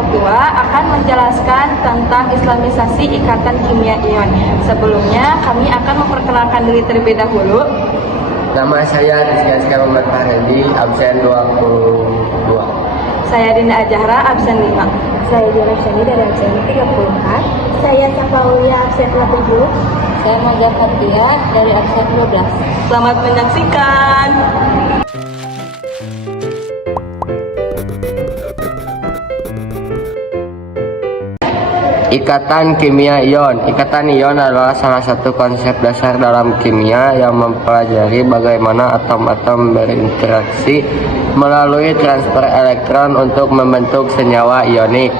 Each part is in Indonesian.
kelompok 2 akan menjelaskan tentang islamisasi ikatan kimia ion. Sebelumnya, kami akan memperkenalkan diri terlebih dahulu. Nama saya Rizky Askar Muhammad Faredi, absen 22. Saya Dinda Ajahra, absen 5. Saya Diana Syani dari absen 34. Saya Safaulia, absen 40. Saya Maja Fatia dari absen 12. Selamat menyaksikan. Ikatan kimia ion. Ikatan ion adalah salah satu konsep dasar dalam kimia yang mempelajari bagaimana atom-atom berinteraksi melalui transfer elektron untuk membentuk senyawa ionik.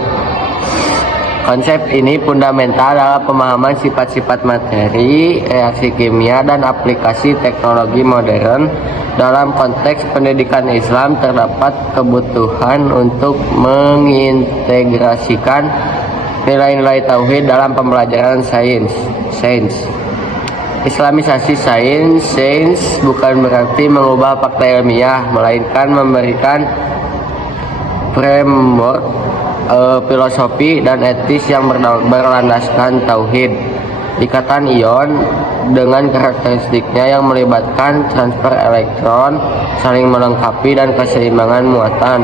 Konsep ini fundamental dalam pemahaman sifat-sifat materi, reaksi kimia, dan aplikasi teknologi modern. Dalam konteks pendidikan Islam terdapat kebutuhan untuk mengintegrasikan nilai-nilai tauhid dalam pembelajaran sains. Islamisasi sains bukan berarti mengubah fakta ilmiah, melainkan memberikan framework filosofi dan etis yang berlandaskan tauhid. Ikatan ion dengan karakteristiknya yang melibatkan transfer elektron, saling melengkapi, dan keseimbangan muatan,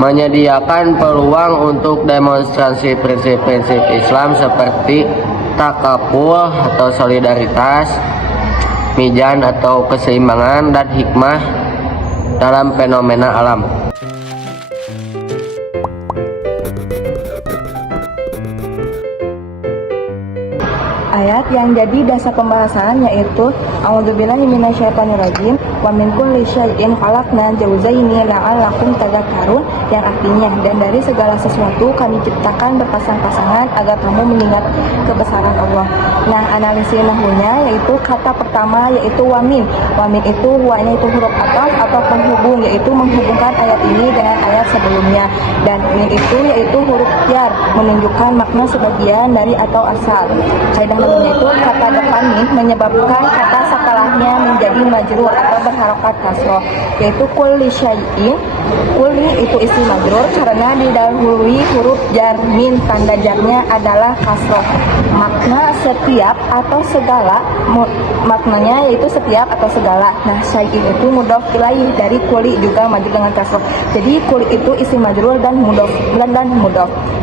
menyediakan peluang untuk demonstrasi prinsip-prinsip Islam seperti takaful atau solidaritas, mizan atau keseimbangan, dan hikmah dalam fenomena alam. Ayat yang jadi dasar pembahasan yaitu A'udzubillahi minasyaitonirrajim wa min kulli syai'in khalaqna zawjaini la'allakum tadhakkarun, yang artinya dan dari segala sesuatu kami ciptakan berpasang-pasangan agar kamu mengingat kebesaran Allah. Nah, analisis nahwunya yaitu kata pertama yaitu wamin. Wamin itu wa-nya itu huruf ataf atau penghubung, yaitu menghubungkan ayat ini dengan ayat sebelumnya, dan min itu yaitu huruf jar menunjukkan makna sebagian dari atau asal. Kaidah yaitu kata depan min menyebabkan kata setelahnya menjadi majrur atau berharokat kasroh, yaitu kulli syai'in. Kulli itu isim majrur karena didahului huruf jar min, tanda jarnya adalah kasroh. Makna setiap atau segala, maknanya yaitu setiap atau segala. Nah, syai'in itu mudhof ilaih dari kulli juga majrur dengan kasroh. Jadi kulli itu isim majrur dan mudhof.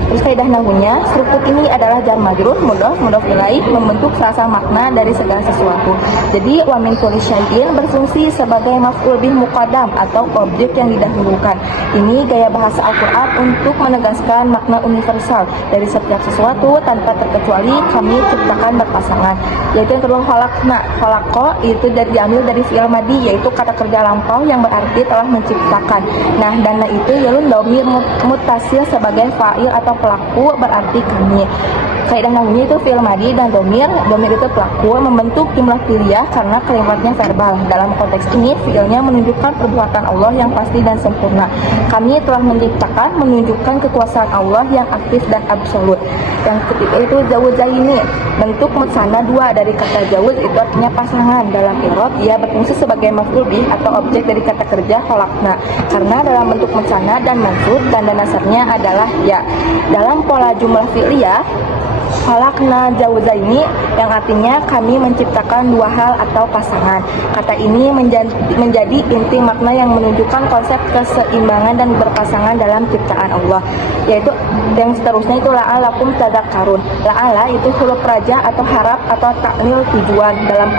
Terus kaidah nahwunya, struktur ini adalah jar majrur, mudhof ilaih membentuk frasa makna dari segala sesuatu. Jadi wa min kulli syai'in berfungsi sebagai maf'ul bih muqaddam atau objek yang didahulukan. Ini gaya bahasa Al-Qur'an untuk menegaskan makna universal dari setiap sesuatu tanpa terkecuali kami ciptakan berpasangan. Yaitu yang kedua khalaqna. Khalaqa itu diambil dari fi'il madi, yaitu kata kerja lampau yang berarti telah menciptakan. Nah, dana itu yalun dhamir mutasil sebagai fa'il atau pelaku, berarti kami. Kaidah nahwunya itu fi'il madi dan domir itu pelaku membentuk jumlah fi'liyah karena kalimatnya verbal. Dalam konteks ini fi'ilnya menunjukkan perbuatan Allah yang pasti dan sempurna. Kami telah menciptakan menunjukkan kekuasaan Allah yang aktif dan absolut. Yang ketiga itu zawjaini, bentuk mutsana dua dari kata zawj itu artinya pasangan. Dalam i'rab ia berfungsi sebagai maf'ul bih atau objek dari kata kerja khalaqna karena dalam bentuk mutsana dan mansub, tanda nasabnya adalah ya. Dalam pola jumlah fi'liyah khalaqna zawjaini yang artinya kami menciptakan dua hal atau pasangan. Kata ini menjadi inti makna yang menunjukkan konsep keseimbangan dan berpasangan dalam ciptaan Allah. Yaitu yang seterusnya itu la'alakum tadhakkarun. La'ala itu huruf raja atau harap atau taklil tujuan. Dalam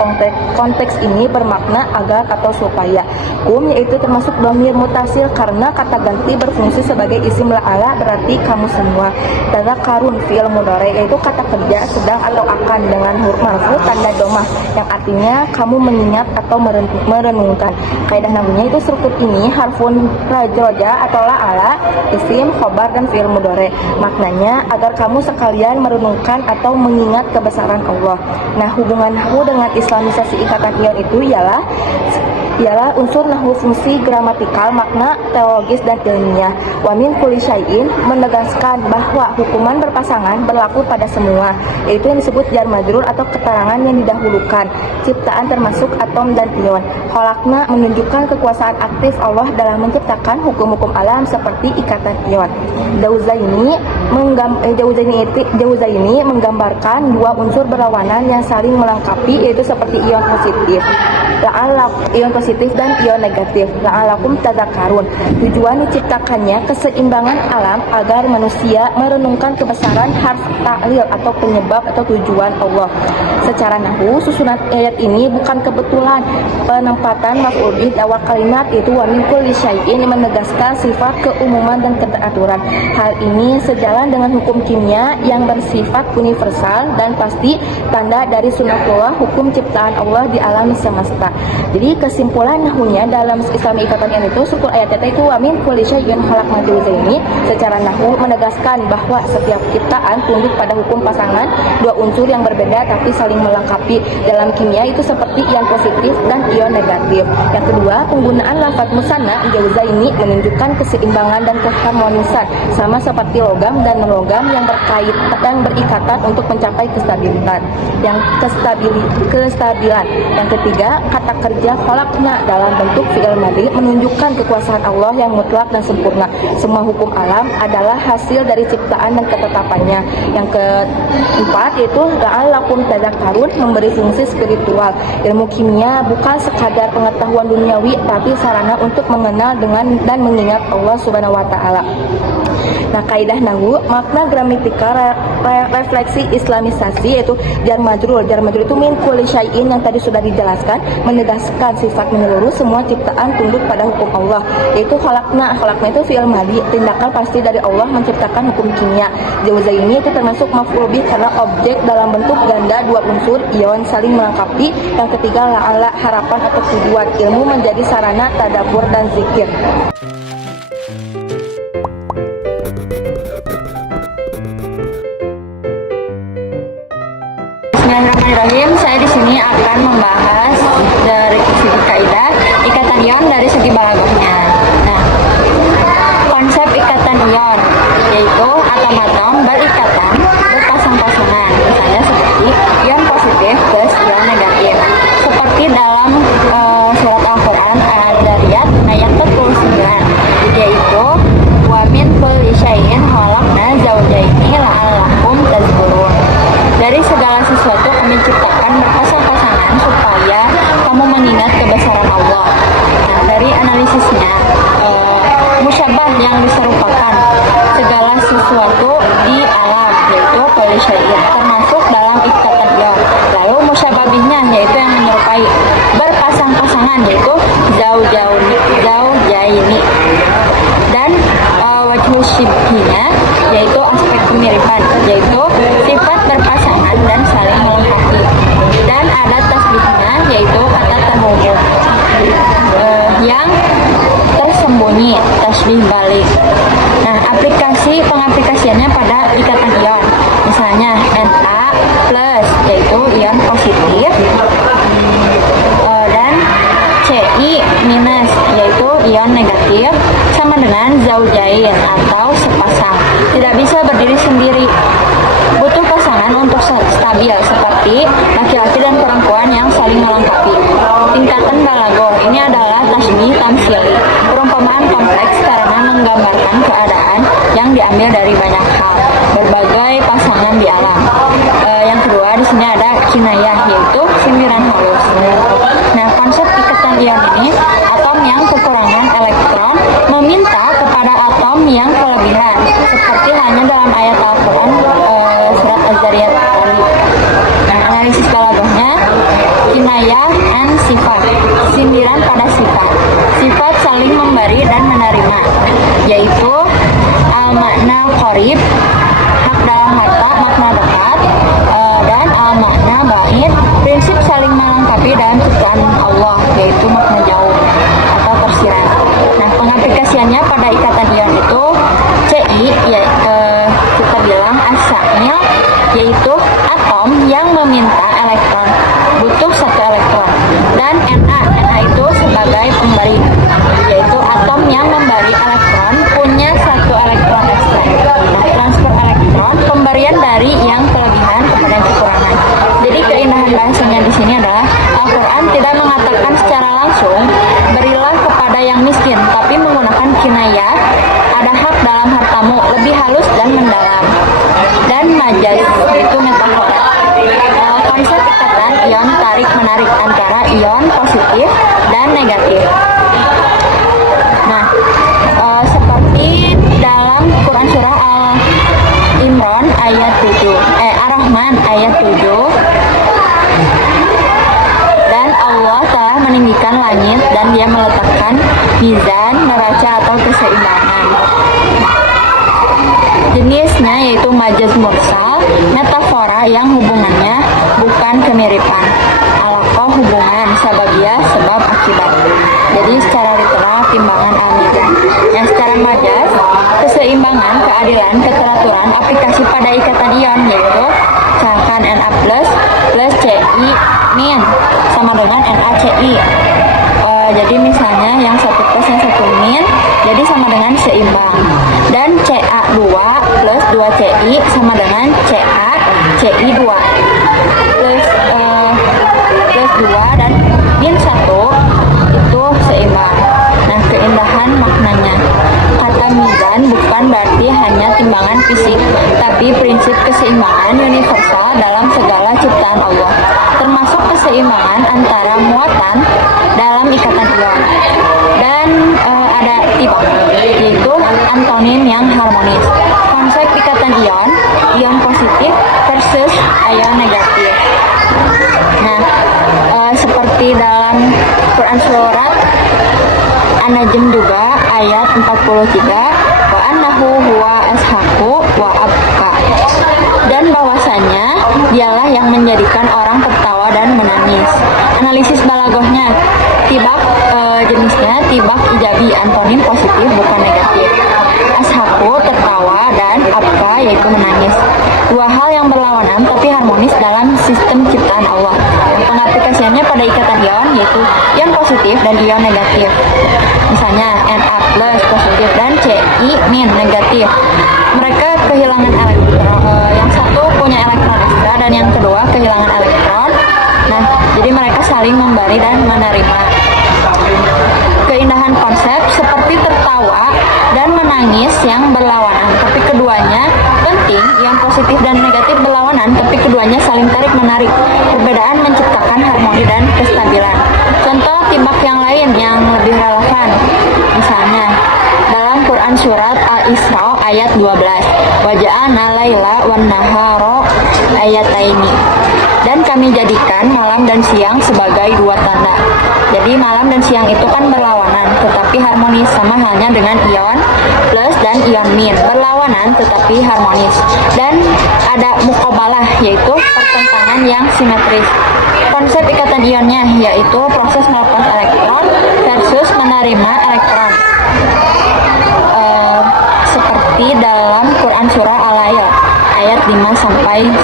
konteks ini bermakna agar atau supaya. Yaitu termasuk dhamir mutasil karena kata ganti berfungsi sebagai isim la'ala, berarti kamu semua. Tadhakkarun fi'il mudhari yaitu kata kerja sedang atau akan dengan huruf marfu tanda domah yang artinya kamu mengingat atau merenungkan. Kaidah nahwunya itu struktur ini harfun raja atau la'ala, isim, khobar, dan fi'il mudhari. Maknanya agar kamu sekalian merenungkan atau mengingat kebesaran Allah. Nah, hubungan nahwu dengan islamisasi ikatan ion itu ialah ialah unsur nahwu fungsi gramatikal, makna teologis dan ilmiah. Wa min kulli syai'in menegaskan bahwa hukuman berpasangan berlaku pada semua, yaitu yang disebut jar majrur atau keterangan yang didahulukan. Ciptaan termasuk atom dan ion. Khalaqna menunjukkan kekuasaan aktif Allah dalam menciptakan hukum-hukum alam seperti ikatan ion. Jauzaini menggambarkan dua unsur berlawanan yang saling melengkapi, yaitu seperti ion positif dan ion negatif. La'alakum tadzakarun. Tujuan diciptakannya keseimbangan alam agar manusia merenungkan kebesaran harf ta'lil atau penyebab atau tujuan Allah. Secara nahwu, susunan ayat ini bukan kebetulan. Penempatan maf'ul bih awal kalimat itu wa min kulli syai'in menegaskan sifat keumuman dan keteraturan. Hal ini sejalan dengan hukum kimia yang bersifat universal dan pasti, tanda dari sunatullah, hukum ciptaan Allah di alam semesta. Jadi kesimpulan nahwunya dalam Islami ikatan yang itu struktur ayat itu wa min kulli syai'in khalaqna ini secara nahwu menegaskan bahwa setiap ciptaan tunduk pada hukum pasangan dua unsur yang berbeda tapi saling melengkapi. Dalam kimia itu seperti ion positif dan ion negatif. Yang kedua, penggunaan lafaz musanna jauzaini menunjukkan keseimbangan dan keharmonisan, sama seperti logam dan non-logam yang berikatan untuk mencapai kestabilan. Yang ketiga, kata kerja khalaqna dalam bentuk fi'il madhi menunjukkan kekuasaan Allah yang mutlak dan sempurna. Semua hukum alam adalah hasil dari ciptaan dan ketetapannya. Yang keempat yaitu la'allakum tadzakarun, memberi fungsi spiritual. Ilmu kimia bukan sekadar pengetahuan duniawi tapi sarana untuk mengenal dengan dan mengingat Allah Subhanahu wa taala. Nah, kaidah nahwu, makna gramatikal refleksi islamisasi yaitu jar majrur. Jar majrur itu min kulli syai'in yang tadi sudah dijelaskan, menegaskan sifat menyeluruh semua ciptaan tunduk pada hukum Allah. Yaitu khalaqna itu fi'il madhi, tindakan pasti dari Allah menciptakan hukum kimia. Jauzaini itu termasuk maf'ul bih karena objek dalam bentuk ganda dua unsur ion saling melengkapi. Yang ketiga la'ala, harapan atau tujuan. Ilmu menjadi sarana tadabbur dan zikir. Bismillahirrahmanirrahim. Saya di sini akan membahas dari segi kaidah ikatan ion dari segi balaghahnya. Nah, konsep ikatan ion yaitu atom-atom berikatan berpasang-pasangan, misalnya seperti ion positif plus ion negatif. Seperti dalam surat Al-Quran Ad-Dariyat ayat 49, yaitu wa min kulli syai'in khalaqna zawjaini la'allakum tadhkurun. Dari segala sesuatu kami ciptakan berpasang-pasangan supaya kamu mengingat kebesaran Allah. Nah, dari analisisnya, musyabah yang diserupakan segala sesuatu di alam, yaitu kulli syai'in, termasuk dalam ikatan ion. Lalu musyababihnya, yaitu yang menyerupai berpasang-pasangan, yaitu zaujaini. Dan wajhu syibhina, yaitu aspek kemiripan, yaitu sifat berpasangan dan saling melengkapi. Dan ada tasbihnya, yaitu kata terhubung yang tersembunyi, tasbih balik. Nah, pengaplikasiannya pada ikatan ion, misalnya Na plus, yaitu ion positif, dan Ci minus, yaitu ion negatif, sama dengan zaujain atau sepasang. Tidak bisa berdiri sendiri, butuh pasangan untuk stabil, seperti laki-laki dan perempuan yang saling melengkapi. Tingkatan balaghah ini adalah tasbih tamtsili, perumpamaan kompleks karena menggambarkan keadaan yang diambil dari banyak hal, berbagai pasangan di alam. Yang kedua di sini ada kinayah, yaitu sindiran halus. Nah, konsep ikatan ion ini, atom yang kekurangan elektron meminta kepada atom yang kelebihan, seperti hanya dalam ayat Al-Quran surat Az-Zariyat tadi. Nah, analisis balaghahnya, kinayah and sifat, sindiran pada sifat. Sifat saling memberi dan menerima, yaitu al-makna qarib, hak dalam harta, makna dekat, dan al-makna ba'id, prinsip saling melengkapi dalam ciptaan Allah, yaitu makna jauh atau tersirat. Nah, pengaplikasiannya pada ikatan ion itu Ci, kita bilang asalnya, yaitu atom yang meminta elektron, butuh satu elektron. Dan Na itu sebagai memberi, yaitu atom yang memberi elektron punya satu elektron ekstra. Nah, transfer elektron pemberian dari yang kelebihan kepada yang kekurangan. Jadi keindahan bahasanya di sini adalah Al-Quran tidak mengatakan secara langsung berilah kepada yang miskin, tapi menggunakan kinayah, ada hak dalam hartamu, lebih halus dan mendalam. Dan majaz itu metafora. Konsep ikatan ion tarik menarik antara ion positif dan negatif. Nah, seperti dalam Quran surah Al-Imran ayat 7, Ar-Rahman ayat 7. Dan Allah telah meninggikan langit dan Dia meletakkan mizan, neraca atau keseimbangan. Jenisnya yaitu majaz mursal, metafora yang hubungannya bukan kemiripan, alaqah hubungan, sababiyah sebab akibat. Jadi secara literal timbangan al-mizan. Yang secara majaz, keseimbangan, keadilan, keteraturan, aplikasi pada ikatan ion yaitu misalkan Na plus Ci min sama dengan NaCi. Jadi misalnya yang satu plus yang satu min jadi sama dengan seimbang. Dan Ca2 plus 2Ci sama dengan Ci2 plus 2 dan min 1 itu seimbang. Nah, keindahan maknanya, kata mizan bukan berarti hanya timbangan fisik, tapi prinsip keseimbangan universal dalam segala ciptaan Allah, termasuk keseimbangan antara muatan dalam ikatan ion. Dan ada tibak, yaitu antonim yang harmonis. Konsep ikatan ion, ion positif versus ion negatif. Nah, seperti dalam Quran surat An-Najm juga ayat 43, wa annahu huwa ashaqu wa abqa. Dan bahwasanya dialah yang menjadikan orang tertawa dan menangis. Analisis balagohnya, tibak jenisnya tibak ijabi, antonim positif bukan negatif. Ashaqu tertawa dan abqa yaitu menangis. Dua hal yang berlawanan tapi harmonis dalam sistem ciptaan Allah. Pengaplikasiannya pada ikatan ion yaitu ion positif dan ion negatif. Misalnya Na plus positif dan Ci min negatif. Mereka kehilangan elektron, yang satu punya elektron ekstra dan yang kedua kehilangan elektron. Nah, jadi mereka saling memberi dan menerima. Keindahan konsep seperti tertawa dan menangis yang berlawanan, tapi keduanya penting. Yang positif dan negatif berlawanan, tapi keduanya saling tarik menarik. Perbedaan menciptakan harmoni dan kestabilan. Contoh tibak yang lain yang lebih relevan, misalnya dalam Quran surat Al-Isra ayat 12, waja'alna laila wan nahara ayataini. Dan kami jadikan malam dan siang sebagai dua tanda. Jadi malam dan siang itu kan berlawanan, tetapi harmonis, sama halnya dengan ion plus dan ion min, berlawanan tetapi harmonis. Dan ada muqabalah, yaitu pertentangan yang simetris. Konsep ikatan ionnya yaitu proses melepas elektron versus menerima elektron. Seperti dalam Quran surah Al-Ayat ayat 5 sampai 10.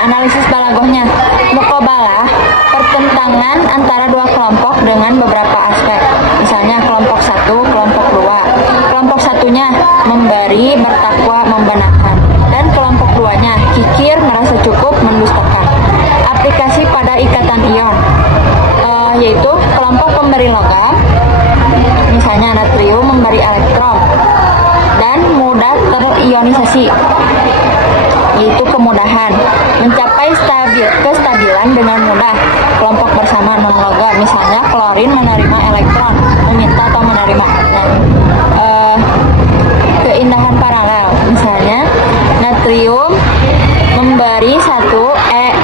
Analisis balagohnya, muqabalah pertentangan antara dua kelompok dengan beberapa aspek. Misalnya kelompok satu, kelompok dua. Kelompok satunya memberi, bertakwa, membenarkan, dan kelompok duanya kikir, merasa cukup, mendustakan. Aplikasi pada ikatan ion, yaitu kelompok pemberi logam, misalnya natrium memberi elektron dan mudah terionisasi, yaitu kemudahan mencapai kestabilan dengan mudah. Kelompok bersama non-logam, misalnya klorin menerima elektron, meminta atau menerima. Keindahan paralel, misalnya natrium memberi 1 E-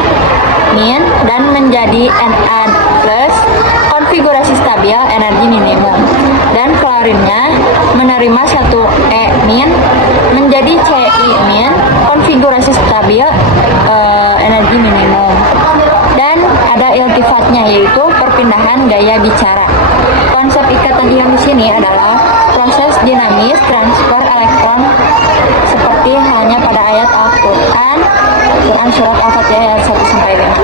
dan menjadi Na plus, konfigurasi stabil, energi minimum. Dan klorinnya menerima 1 E- menjadi Ci-, konfigurasi stabil, energi minimum. Dan ada iltifatnya, yaitu perpindahan gaya bicara. Konsep ikatan ion di sini adalah proses dinamis transfer elektron seperti halnya pada ayat Al-Quran, Quran surat Al-Fatihah ayat 1 sampai 5.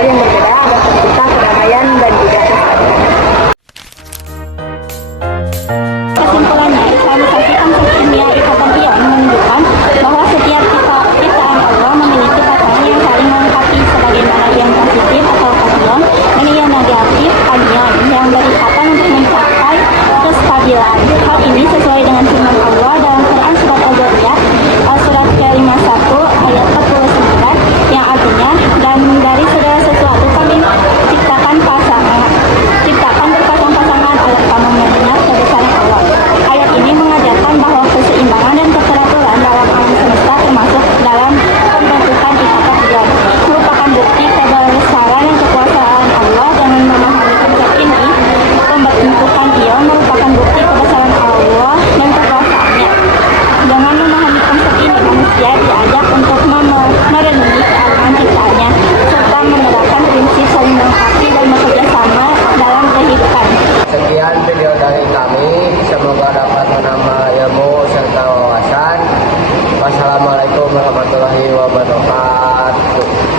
hal yang berbeda agar tercipta kedamaian dan juga keadilan. Kesimpulannya, islamisasi konsep kimia ikatan ion menunjukkan bahwa setiap ciptaan Allah memiliki pasangan yang saling melengkapi, sebagaimana ion positif atau kation dan ion negatif anion yang berikatan untuk mencapai kestabilan. Hal ini sesuai dengan firman Allah dalam Quran surat Al-Zariyat surat ke-51 ayat 49 yang artinya, dan dari segala sesuatu kami ciptakan berpasang-pasangan agar kamu mendengar kebesaran Allah. Ayat ini mengajarkan bahwa keseimbangan dan keteraturan dalam alam semesta termasuk dalam pembentukan ikatan ion merupakan bukti kebesaran dan kekuasaan Allah. Dengan memahami konsep ini, pembentukan ion merupakan bukti kebesaran Allah dan kekuasaannya. Dengan memahami konsep ini, manusia diajak untuk merenungi keagungan ciptaannya serta menerapkan prinsip saling melengkapi dan bekerja sama dalam kehidupan. Sekian video dari kami, semoga dapat menambah ilmu serta wawasan. Wassalamualaikum warahmatullahi wabarakatuh.